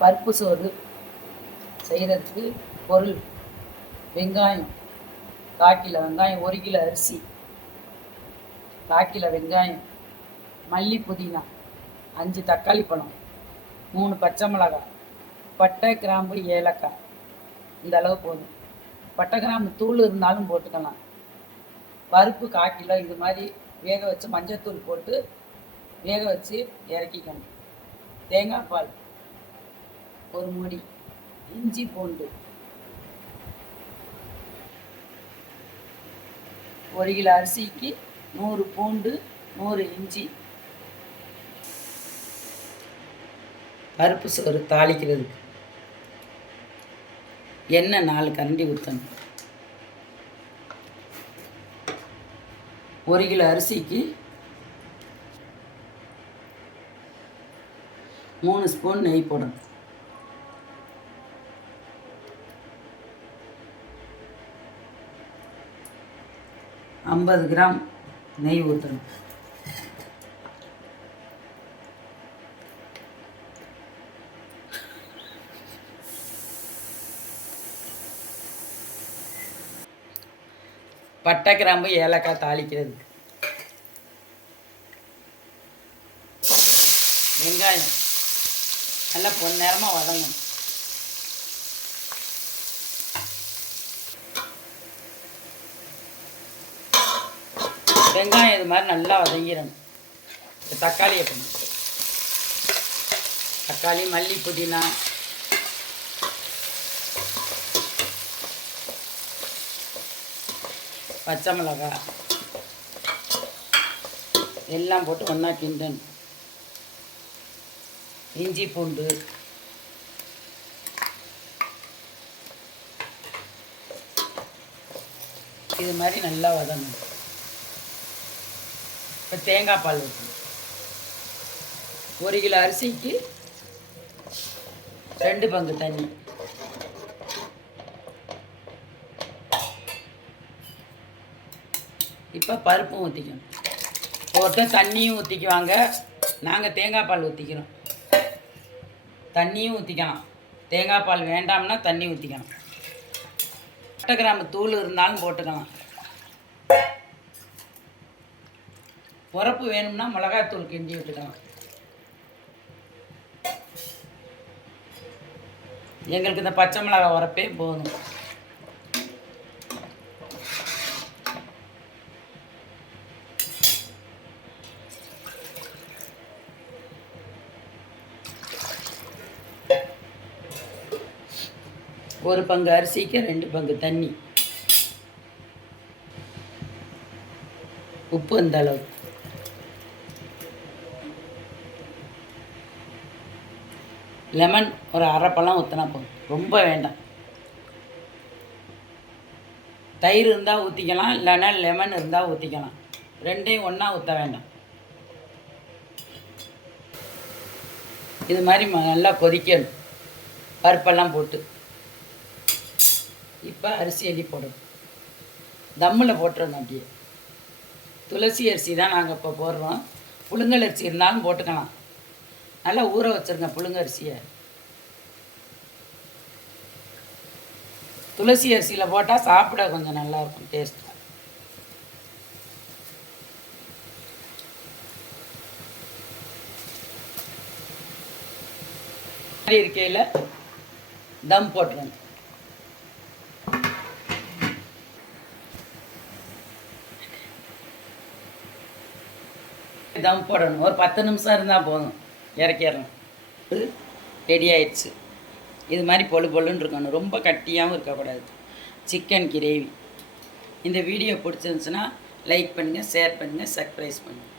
பருப்பு சோறு செய்கிறதுக்கு பொருள்: வெங்காயம் 1/4 கிலோ வெங்காயம், 1 கிலோ அரிசி, 1/4 கிலோ வெங்காயம், மல்லி புதினா, 5 தக்காளி பழம், 3 பச்சை மிளகாய், பட்டை கிராம்பு ஏலக்காய். இந்த அளவு போதும். பட்டை கிராம்பு தூள் இருந்தாலும் போட்டுக்கலாம். பருப்பு 1/4 கிலோ இது மாதிரி வேக வச்சு மஞ்சத்தூள் போட்டு வேக வச்சு இறக்கிக்கணும். தேங்காய் பால் 1 மூடி, இஞ்சி பூண்டு 1 கிலோ அரிசிக்கு 100 பூண்டு 100 இஞ்சி. பருப்பு சோறு தாளிக்கிறதுக்கு எண்ணெய் 4 கரண்டி ஊற்றணும். 1 கிலோ அரிசிக்கு 3 ஸ்பூன் நெய் போடணும். ஐம்பது கிராம் நெய் ஊற்றணும். பட்டை கிராம்பு ஏலக்காய் தாளிக்கிறது. வெங்காயம் நல்லா பொன்னிறமாக வதங்கணும். வெங்காயம் இது மாதிரி நல்லா வதங்கிடணும். தக்காளியை போடணும். தக்காளி, மல்லி புதினா, பச்சை மிளகாய் எல்லாம் போட்டு ஒன்றா கிண்டணும். இஞ்சி பூண்டு, இது மாதிரி நல்லா வதங்கணும். இப்போ தேங்காய் பால் ஊற்றணும். 1 கிலோ அரிசிக்கு 2 பங்கு தண்ணி. இப்போ பருப்பும் ஊற்றிக்கணும். ஒருத்தர் தண்ணியும் ஊற்றிக்குவாங்க. நாங்கள் தேங்காய் பால் ஊற்றிக்கிறோம். தண்ணியும் ஊற்றிக்கலாம். தேங்காய் பால் வேண்டாம்னா தண்ணி ஊற்றிக்கலாம். பட்டை கிராம்பு தூள் இருந்தாலும் போட்டுக்கலாம். உரப்பு வேணும்னா மிளகாய்த்தூள் கிண்டி விட்டுக்கலாம். எங்களுக்கு இந்த பச்சை மிளகாய் உரப்பே போதும். ஒரு பங்கு அரிசிக்கு 2 பங்கு தண்ணி. உப்பு இந்த அளவு. லெமன் ஒரு 1/2 பழம் ஊற்றினா போதும், ரொம்ப வேண்டாம். தயிர் இருந்தால் ஊற்றிக்கலாம், இல்லைன்னா லெமன் இருந்தால் ஊற்றிக்கலாம். ரெண்டையும் ஒன்றா ஊற்ற வேண்டாம். இது மாதிரி நல்லா கொதிக்கணும் பருப்பெல்லாம் போட்டு. இப்போ அரிசி அள்ளி போடணும். தம்மில் போட்டுறணும். அப்படியே துளசி அரிசி தான் நாங்கள் இப்போ போடுறோம். புழுங்கல் அரிசி இருந்தாலும் போட்டுக்கலாம். நல்லா ஊற வச்சுருங்க புழுங்கரிசியை. துளசி அரிசியில் போட்டால் சாப்பிட கொஞ்சம் நல்லாயிருக்கும் டேஸ்ட்டாக. இருக்கையில் தம் போட்டுருங்க. தம் போடணும். ஒரு 10 நிமிஷம் இருந்தால் போதும், இறக்கிடணும். ரெடி ஆயிடுச்சு. இது மாதிரி பொழு பொழுன்னு இருக்கணும். ரொம்ப கட்டியாகவும் இருக்கக்கூடாது. Chicken gravy. இந்த வீடியோ பிடிச்சிருந்துச்சுன்னா லைக் பண்ணுங்கள், ஷேர் பண்ணுங்கள், சப்ஸ்கிரைப் பண்ணுங்கள்.